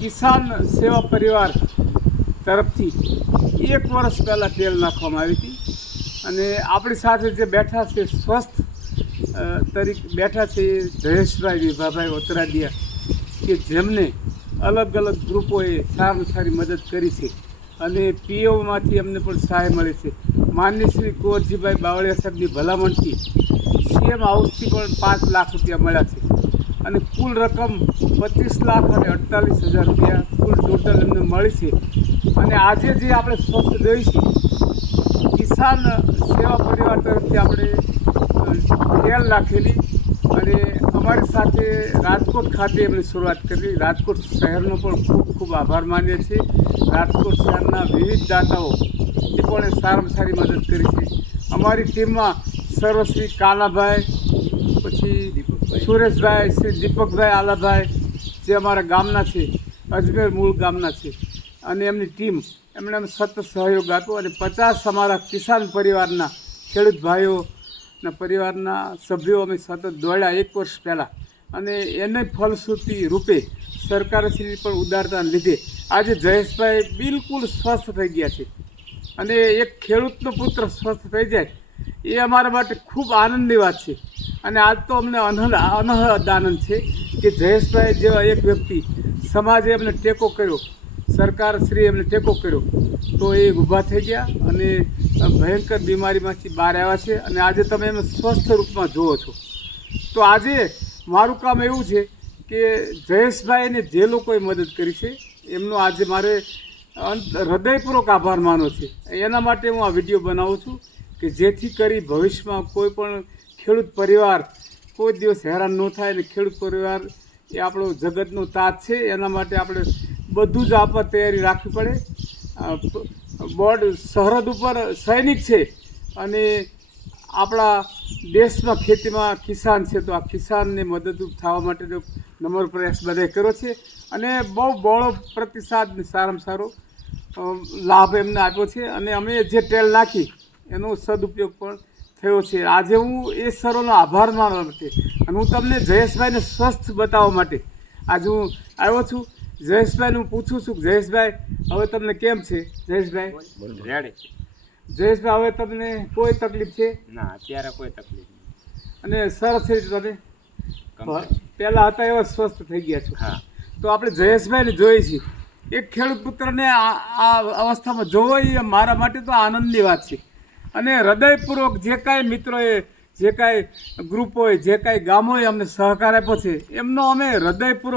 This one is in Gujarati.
કિસાન સેવા પરિવાર તરફથી 1 વર્ષ પહેલાં તેલ નાખવામાં આવી હતી અને આપણી સાથે જે બેઠા છે સ્વસ્થ તરીકે બેઠા છે એ જયેશભાઈ વિભાભાઈ ઓતરાડિયા કે જેમને અલગ અલગ ગ્રુપોએ સારામાં સારી મદદ કરી છે અને પીઓમાંથી અમને પણ સહાય મળે છે. માનનીય શ્રી કુંવરજીભાઈ બાવળિયા સાહેબની ભલામણથી સીએમ હાઉસથી પણ 5 લાખ રૂપિયા મળ્યા છે અને કુલ રકમ 25,48,000 રૂપિયા કુલ ટોટલ એમને મળી છે. અને આજે જે આપણે સ્વસ્થ જોઈ છે કિસાન સેવા પરિવાર તરફથી આપણે તેલ નાખેલી અને અમારી સાથે રાજકોટ ખાતે એમણે શરૂઆત કરી. રાજકોટ શહેરનો પણ ખૂબ ખૂબ આભાર માનીએ છીએ. રાજકોટ શહેરના વિવિધ દાતાઓ એ પણ સારામાં સારી મદદ કરી છે. અમારી ટીમમાં સર્વશ્રી કાનાભાઈ, પછી સુરેશભાઈ, શ્રી દીપકભાઈ આલાભાઈ જે અમારા ગામના છે, અજમેર મૂળ ગામના છે, અને એમની ટીમ એમણે અમને સતત સહયોગ આપ્યો અને 50 અમારા કિસાન પરિવારના ખેડૂત ભાઈઓના પરિવારના સભ્યો અમે સતત દોડ્યા 1 વર્ષ પહેલાં અને એને ફલશ્રુતિ રૂપે સરકારશ્રી પણ ઉદારતાને લીધે આજે જયેશભાઈ બિલકુલ સ્વસ્થ થઈ ગયા છે. અને એક ખેડૂતનો પુત્ર સ્વસ્થ થઈ જાય એ અમારા માટે ખૂબ આનંદની વાત છે. અને આજ તો અમને અનહદ આનંદ છે કે જયેશભાઈ જેવા એક વ્યક્તિ સમાજે એમને ટેકો કર્યો, સરકારશ્રી એમને ટેકો કર્યો તો એ ઊભા થઈ ગયા અને ભયંકર બીમારીમાંથી બહાર આવ્યા છે અને આજે તમે એમને સ્વસ્થ રૂપમાં જુઓ છો. તો આજે મારું કામ એવું છે કે જયેશભાઈને જે લોકોએ મદદ કરી છે એમનો આજે મારે હૃદયપૂર્વક આભાર માનો છે. એના માટે હું આ વિડીયો બનાવું છું કે જેથી કરી ભવિષ્યમાં કોઈ પણ ખેડૂત પરિવાર કોઈ દિવસ હેરાન ન થાય અને ખેડૂત પરિવાર એ આપણો જગતનો તાજ છે. એના માટે આપણે બધું જ આપવા તૈયારી રાખવી પડે. બોર્ડ સરહદ ઉપર સૈનિક છે અને આપણા દેશમાં ખેતીમાં કિસાન છે તો આ કિસાનને મદદરૂપ થવા માટેનો નમ્ર પ્રયાસ બધાએ કર્યો છે અને બહુ બહોળો પ્રતિસાદ સારામાં સારો લાભ એમને આપ્યો છે અને અમે જે તેલ નાખી એનો સદુપયોગ પણ થયો છે. આજે હું એ સરોનો આભાર માનવા માટે અને હું તમને જયેશભાઈને સ્વસ્થ બતાવવા માટે આજે હું આવ્યો છું. જયેશભાઈને હું પૂછું છું કે જયેશભાઈ હવે તમને કેમ છે? જયેશભાઈ રેડી. જયેશભાઈ હવે તમને કોઈ તકલીફ છે? ના, અત્યારે કોઈ તકલીફ નહીં. અને સરસ રીતે તમે પહેલાં હતા એવા સ્વસ્થ થઈ ગયા છો. હા. તો આપણે જયેશભાઈને જોઈએ છીએ. એક ખેડૂત પુત્રને આ અવસ્થામાં જોવો એ મારા માટે તો આનંદની વાત છે. અને હૃદયપૂર્વક જે કાંઈ મિત્રોએ, જે કાંઈ ગ્રુપોએ, જે કાંઈ ગામોએ અમને સહકાર આપ્યો છે એમનો અમે હૃદયપૂર્વક